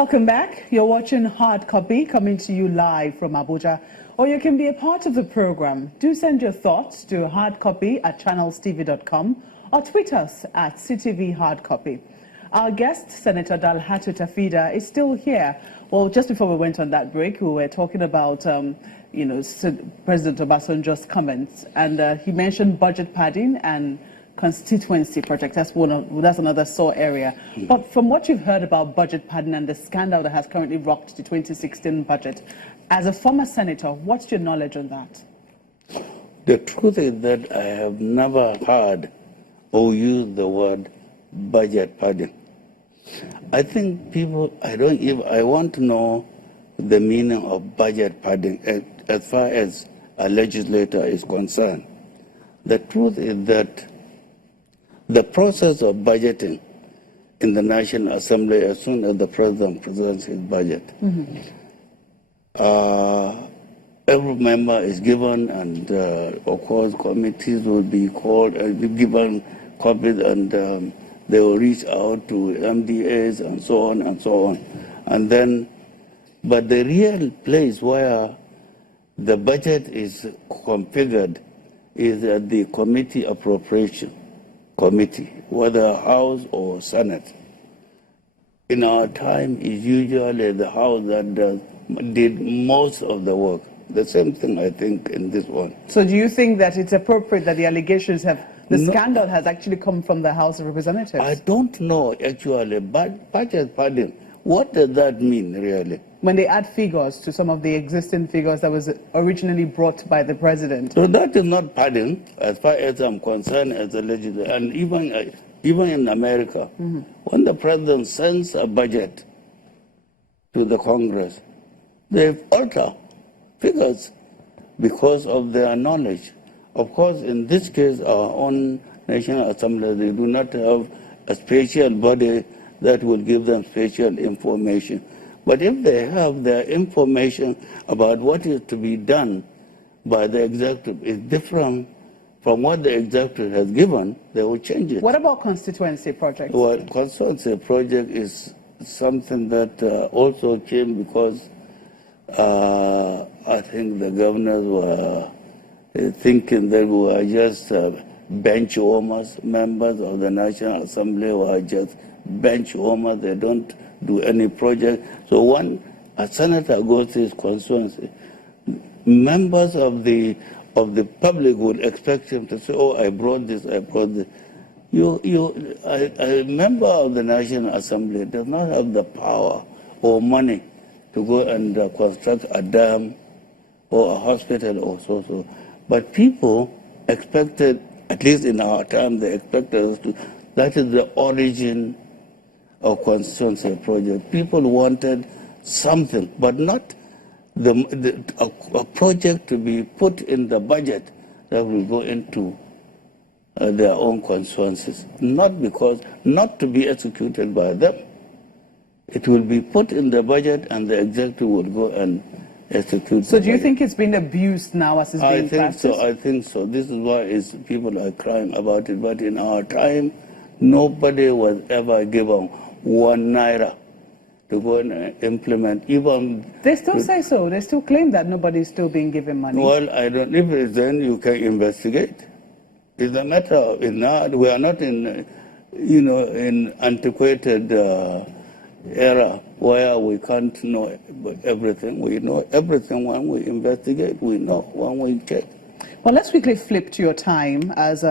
Welcome back. You're watching Hard Copy coming to you live from Abuja, or you can be a part of the program. Do send your thoughts to hardcopy@channelstv.com or tweet us at CTV Hardcopy. Our guest, Senator Sen Tafida, is still here. Well, just before we went on that break, we were talking about, President Obasanjo's comments, and he mentioned budget padding and constituency project. That's another sore area. But from what you've heard about budget padding and the scandal that has currently rocked the 2016 budget, as a former senator, what's your knowledge on that? The truth is that I have never heard or used the word budget padding. I think people, I want to know the meaning of budget padding as far as a legislator is concerned. The truth is that the process of budgeting in the National Assembly, as soon as the president presents his budget, every member is given, and of course committees will be called and be given copies, and they will reach out to MDAs and so on and so on. And then, but the real place where the budget is configured is at the committee appropriation committee, whether House or Senate. In our time, it's usually the House that did most of the work. The same thing, I think, in this one. So do you think that it's appropriate that the allegations scandal has actually come from the House of Representatives? I don't know, actually, but budget padding, what does that mean, really? When they add figures to some of the existing figures that was originally brought by the president. So that is not padding, as far as I'm concerned, as a legislator. And even in America, when the president sends a budget to the Congress, they alter figures because of their knowledge. Of course, in this case, our own National Assembly, they do not have a special body that will give them special information. But if they have their information about what is to be done by the executive is different from what the executive has given, they will change it. What about constituency projects? Well, constituency project is something that also came because I think the governors were thinking that we were just bench warmers. Members of the National Assembly were just bench warmers. They don't do any project. So when a senator goes to his constituency, members of the public would expect him to say, "Oh, I brought this, I brought this." A member of the National Assembly does not have the power or money to go and construct a dam or a hospital or so. But people expected, at least in our time, they expected us to. That is the origin of constituency project. People wanted something, but not a project to be put in the budget that will go into their own constituencies. Not to be executed by them. It will be put in the budget and the executive will go and execute. So do you think it's been abused now as it's being practiced? I think so. This is why people are crying about it. But in our time, nobody was ever given 1 naira to go and implement. Even they still say so. They still claim that nobody's still being given money. Well, I don't. If it's then you can investigate. It's a matter of we are not in, in antiquated era where we can't know everything. We know everything when we investigate. We know when we check. Well, let's quickly flip to your time as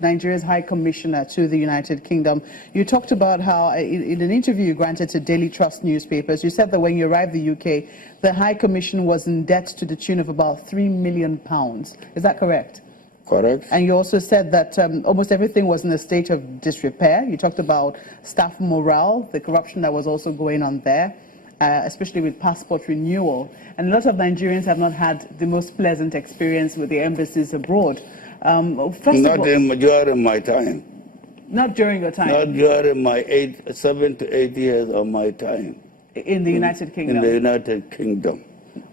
Nigeria's High Commissioner to the United Kingdom. You talked about how, in an interview you granted to Daily Trust newspapers, you said that when you arrived in the UK, the High Commission was in debt to the tune of about £3 million. Is that correct? Correct. And you also said that almost everything was in a state of disrepair. You talked about staff morale, the corruption that was also going on there, especially with passport renewal. And a lot of Nigerians have not had the most pleasant experience with the embassies abroad. Not in majority of my time. Not during your time? Not during my 7 to 8 years of my time. In the United Kingdom? In the United Kingdom.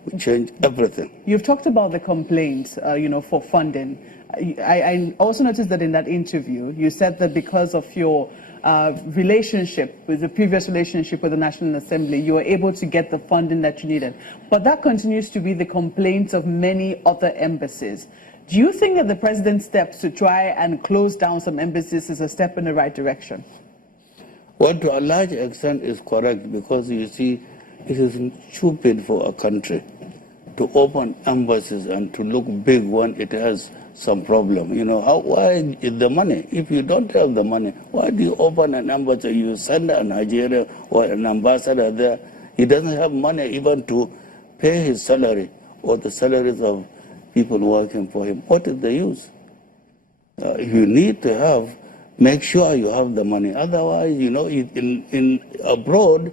will change everything. You've talked about the complaints, for funding. I also noticed that in that interview, you said that because of your relationship with the previous relationship with the National Assembly, you were able to get the funding that you needed. But that continues to be the complaint of many other embassies. Do you think that the president's steps to try and close down some embassies is a step in the right direction? Well, to a large extent is correct, because you see, it is stupid for a country to open embassies and to look big when it has some problem. Why is the money? If you don't have the money, why do you open an embassy? You send a Nigerian or an ambassador there. He doesn't have money even to pay his salary or the salaries of people working for him. What is the use? You need to have, make sure you have the money. Otherwise, in abroad,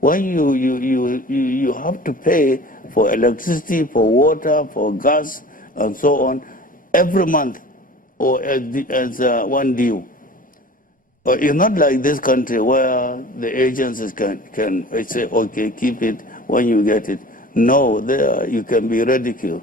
when you have to pay for electricity, for water, for gas, and so on, every month, or as one due. It's not like this country where the agencies can say, okay, keep it when you get it. No, there you can be ridiculed.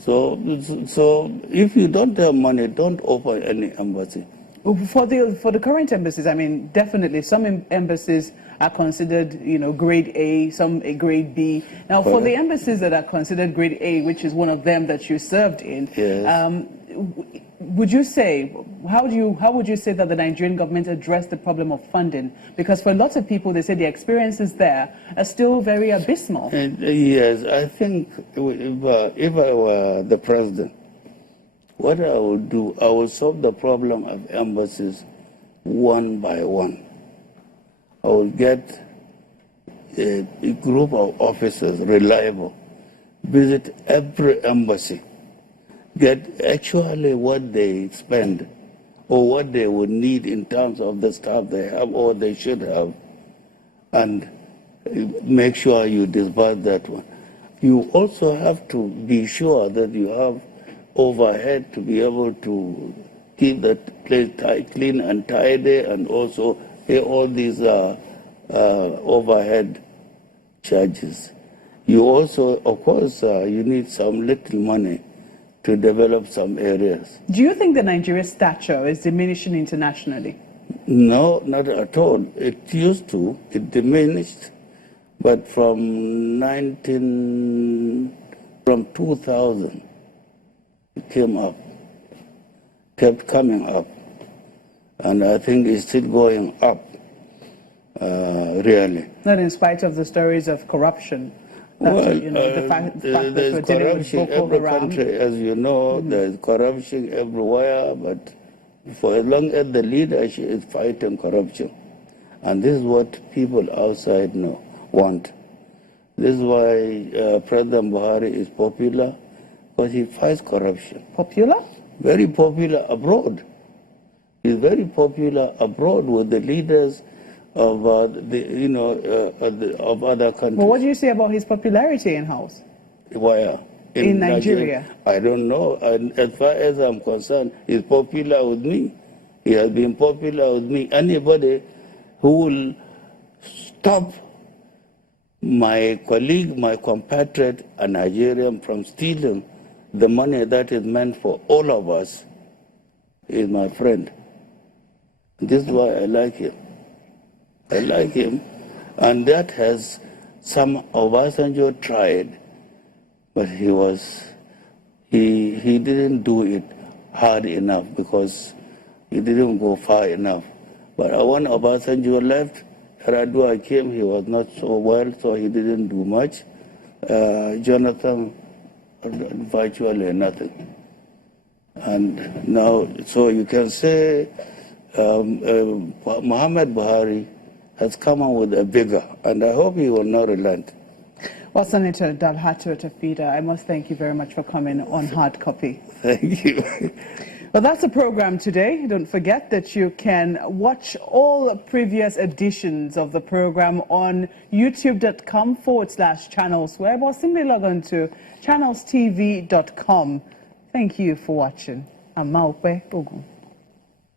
So if you don't have money, don't open any embassy. For the current embassies, I mean, definitely some embassies are considered, grade A, some a grade B. Now, for the embassies that are considered grade A, which is one of them that you served in, yes. Would you say, how would you say that the Nigerian government addressed the problem of funding? Because for lots of people, they say the experiences there are still very abysmal. Yes, I think if I were the president, what I would do, I would solve the problem of embassies one by one. I would get a group of officers, reliable, visit every embassy, get actually what they spend or what they would need in terms of the staff they have or they should have, and make sure you disburse that one. You also have to be sure that you have overhead to be able to keep that place clean and tidy, and also pay all these overhead charges. You also, of course, you need some little money to develop some areas. Do you think that Nigeria's stature is diminishing internationally? No, not at all. It used to. It diminished, but from 2000, it came up, kept coming up, and I think it's still going up, really. Not in spite of the stories of corruption. The fact that there's corruption in every country, as you know, there's corruption everywhere, but for as long as the leadership is fighting corruption, and this is what people outside want. This is why President Buhari is popular, because he fights corruption. Popular? Very popular abroad. He's very popular abroad with the leaders of of other countries. Well, what do you say about his popularity in-house? Where? In Nigeria? I don't know. And as far as I'm concerned, he's popular with me. He has been popular with me. Anybody who will stop my colleague, my compatriot, a Nigerian, from stealing the money that is meant for all of us is my friend. This is why I like him. I like him. And that has some Obasanjo tried, but he didn't do it hard enough because he didn't go far enough. But when Obasanjo left, Yaradua came, he was not so well, so he didn't do much. Jonathan, virtually nothing. And now, so you can say Muhammad Buhari has come on with a bigger, and I hope he will not relent. Well, Senator Dalhatu Tafida, I must thank you very much for coming on Hard Copy. Thank you. Well, that's the program today. Don't forget that you can watch all previous editions of the program on youtube.com/channelsweb, or simply log on to channelstv.com. Thank you for watching. I'm Maupe Ogun.